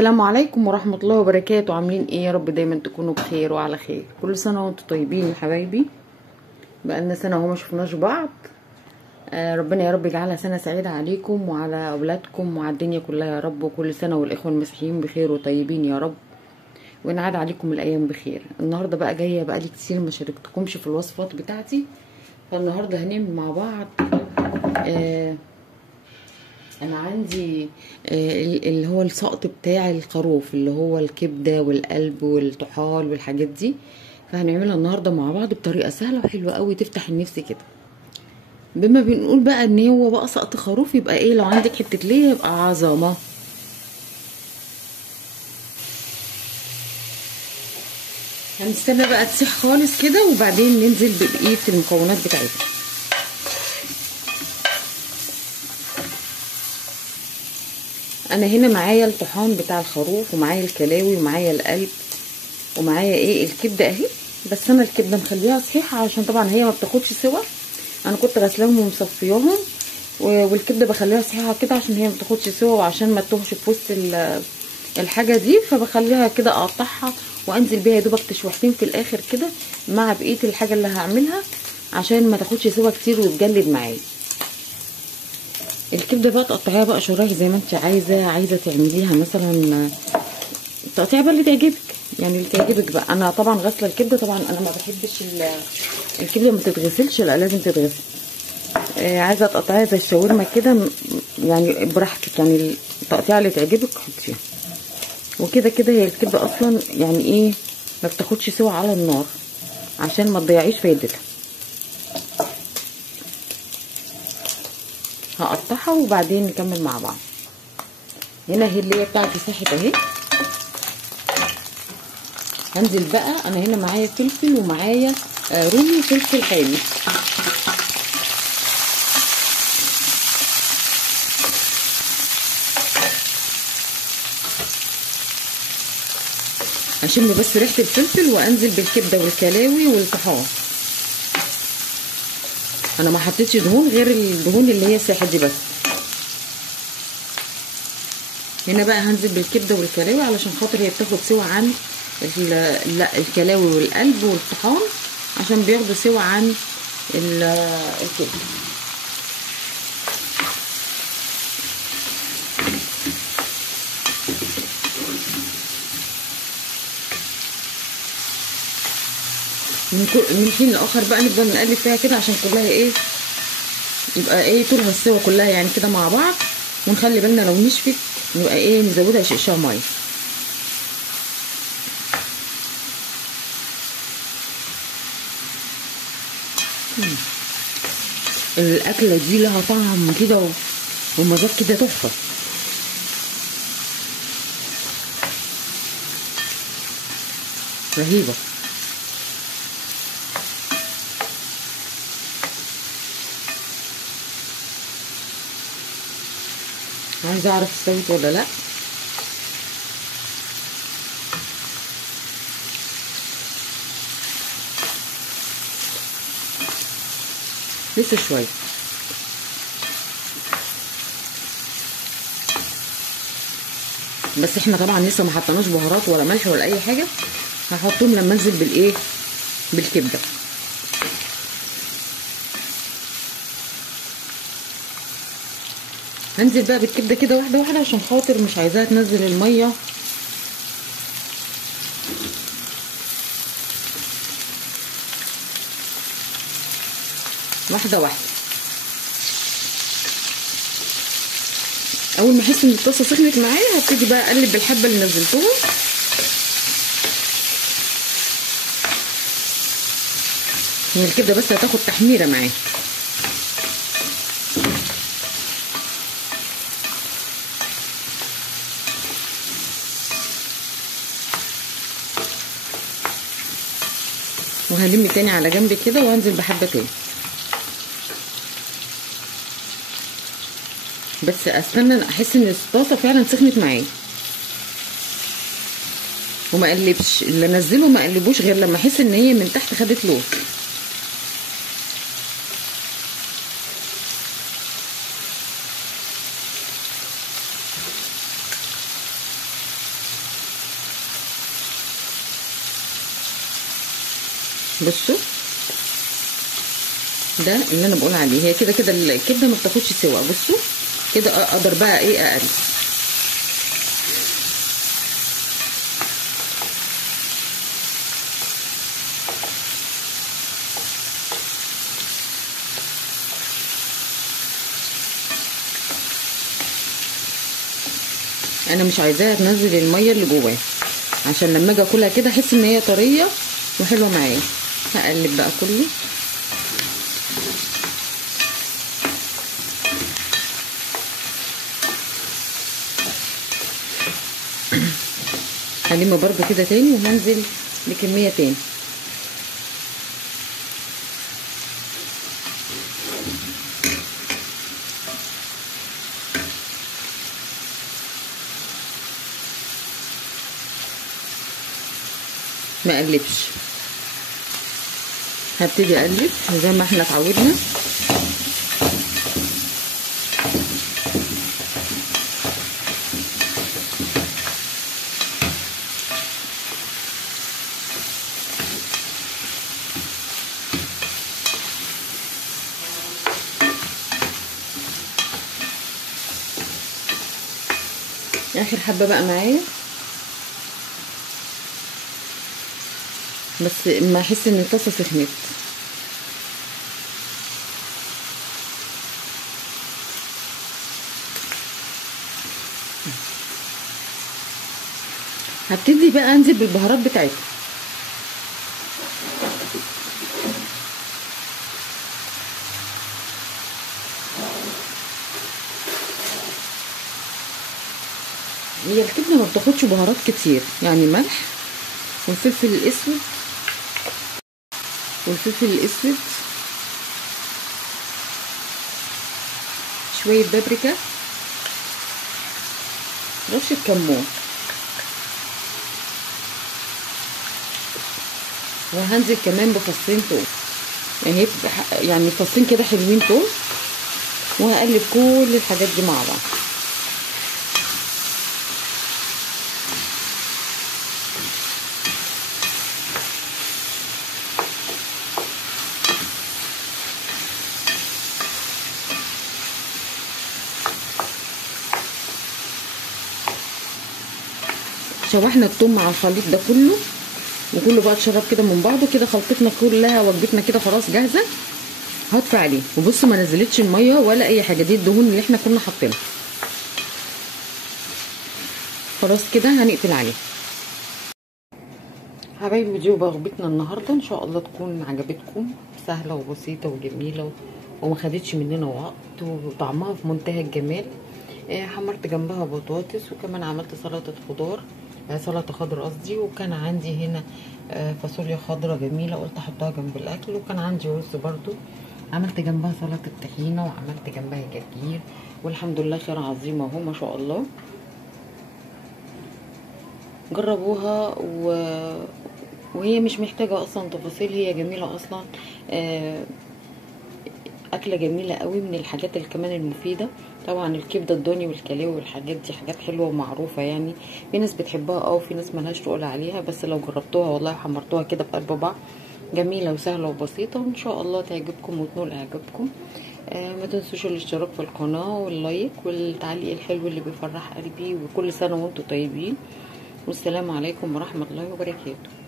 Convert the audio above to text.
السلام عليكم ورحمة الله وبركاته. عاملين ايه؟ يا رب دايما تكونوا بخير وعلى خير. كل سنة وانتم طيبين يا حبايبي. بقالنا سنة اهو ما شفناش بعض. ربنا يا رب يجعلها سنة سعيدة عليكم وعلى اولادكم وعلى الدنيا كلها يا رب. وكل سنة والاخوة المسيحيين بخير وطيبين يا رب، ونعاد عليكم الايام بخير. النهارده بقى جايه بقالي كتير ما شاركتكمش في الوصفات بتاعتي، فالنهارده هنعمل مع بعض. انا عندي اللي هو السقط بتاع الخروف، اللي هو الكبده والقلب والطحال والحاجات دي، فهنعملها النهارده مع بعض بطريقه سهله وحلوه قوي تفتح النفس كده. بما بنقول بقى ان هو بقى سقط خروف، يبقى ايه؟ لو عندك حته ليه يبقى عظمه. هنستنى بقى تسيح خالص كده وبعدين ننزل ببقيه المكونات بتاعتها. انا هنا معايا الطحان بتاع الخروف، ومعايا الكلاوي، ومعايا القلب، ومعايا ايه الكبده اهي. بس انا الكبده مخليها صحيحه عشان طبعا هي ما بتاخدش سوا. انا كنت غسلاهم ومصفياهم، والكبده بخليها صحيحه كده عشان هي ما بتاخدش سوا، وعشان ما تتوهش في وسط الحاجه دي. فبخليها كده اقطعها وانزل بيها يا دوبك تشويحتين في الاخر كده مع بقيه الحاجه اللي هعملها، عشان ما تاخدش سوا كتير وتجلد معايا. الكبده بقى تقطعيها بقى شرايح زي ما انت عايزه تعمليها، مثلا تقطيعها بقى اللي تعجبك، يعني اللي تعجبك بقى. انا طبعا غسله الكبده، طبعا انا ما بحبش الكبده ما تتغسلش، لا لازم تتغسل. عايزه تقطعيها زي الشاورما كده، يعني براحتك، يعني التقطيعه اللي تعجبك حطيها. وكده كده هي الكبده اصلا يعني ايه ما بتاخدش سوا على النار عشان ما تضيعيش فايدتها. هقطعها وبعدين نكمل مع بعض. هنا هي اللي بتاعتي ساحت اهي. هنزل بقى، انا هنا معايا فلفل ومعايا رومي وفلفل حامي. اشم بس ريحه الفلفل وانزل بالكبده والكلاوي والطحال. انا ما حطيتش دهون غير الدهون اللي هي ساحت دي بس. هنا بقى هنزل بالكبده والكلاوي علشان خاطر هي بتاخد سوا عن لا الكلاوي والقلب والطحال، عشان بياخدوا سوا عن الكبده. من حين لاخر بقى نفضل نقلب فيها كده عشان كلها ايه يبقى ايه طولها السوا كلها يعني كده مع بعض. ونخلي بالنا لو نشفت نبقى ايه نزودها شقشقه ميه. الاكله دي لها طعم كده ومذاق كده تحفه. رهيبه. عايزه اعرف استوت ولا لا. لسه شويه. بس احنا طبعا لسه ما حطيناش بهارات ولا ملح ولا اي حاجه، هحطهم لما انزل بالايه بالكبده. هنزل بقى بالكبده كده واحده واحده عشان خاطر مش عايزاها تنزل الميه. واحده واحده. اول ما احس ان الطاسه سخنت معايا هبتدي بقى اقلب بالحبه اللي نزلتهم. هي الكبده بس هتاخد تحميره معايا. وهلم تاني على جنب كده وهنزل بحبه تاني. بس استنى احس ان الطاسه فعلا سخنت معايا، وما اقلبش اللي انزله، ما اقلبوش غير لما احس ان هي من تحت خدت لون. بصوا ده اللي انا بقول عليه. هي كده كده الكبده ما بتاخدش سوا. بصوا كده اقدر بقى ايه اقلب. انا مش عايزاها تنزل الميه اللي جواها، عشان لما اجي اكلها كده احس ان هي طريه وحلوه معايا. هقلب بقى كله. هلم برضو كده تاني وهنزل بكميه تاني. ما اقلبش، هبتدي اقلب زي ما احنا اتعودنا. اخر حبه بقى معايا، بس ما احس ان الطاسه سخنت. هبتدي بقى انزل بالبهارات بتاعتها. هي الكبده ما بتاخدش بهارات كتير، يعني ملح والفلفل الاسود شويه بابريكا، رشه كمون، وهنزل كمان بفصين توم، يعني فصين كده حلوين توم. وهقلب كل الحاجات دي مع بعض. شوحنا التوم مع الخليط ده كله، وكله بقى اتشرب كده من بعضه. كده خلطتنا كلها وجبتنا كده خلاص جاهزه. هطفي عليه، وبصوا ما نزلتش الميه ولا اي حاجه، دي الدهون اللي احنا كنا حاطينها. خلاص كده هنقفل عليه. حبايبي دي وجبتنا النهارده، ان شاء الله تكون عجبتكم. سهله وبسيطه وجميله وما خدتش مننا وقت، وطعمها في منتهى الجمال. حمرت جنبها بطاطس، وكمان عملت سلطه خضار، سلطه خضراء قصدي. وكان عندي هنا فاصوليا خضراء جميله، قلت احطها جنب الاكل. وكان عندي رز برضو، عملت جنبها سلطه طحينه، وعملت جنبها جرجير. والحمد لله خير عظيم اهو ما شاء الله. جربوها وهي مش محتاجه اصلا تفاصيل، هي جميله اصلا. اكله جميله قوي، من الحاجات اللي كمان المفيده. طبعا الكبده الضاني والكلاوي والحاجات دي حاجات حلوه ومعروفه، يعني في ناس بتحبها وفي ناس ملهاش تقول عليها، بس لو جربتوها والله حمرتوها كده بقلب بعض، جميله وسهله وبسيطه، وان شاء الله تعجبكم وتنول اعجابكم. ما تنسوش الاشتراك في القناه واللايك والتعليق الحلو اللي بيفرح قلبي. وكل سنه وانتم طيبين، والسلام عليكم ورحمه الله وبركاته.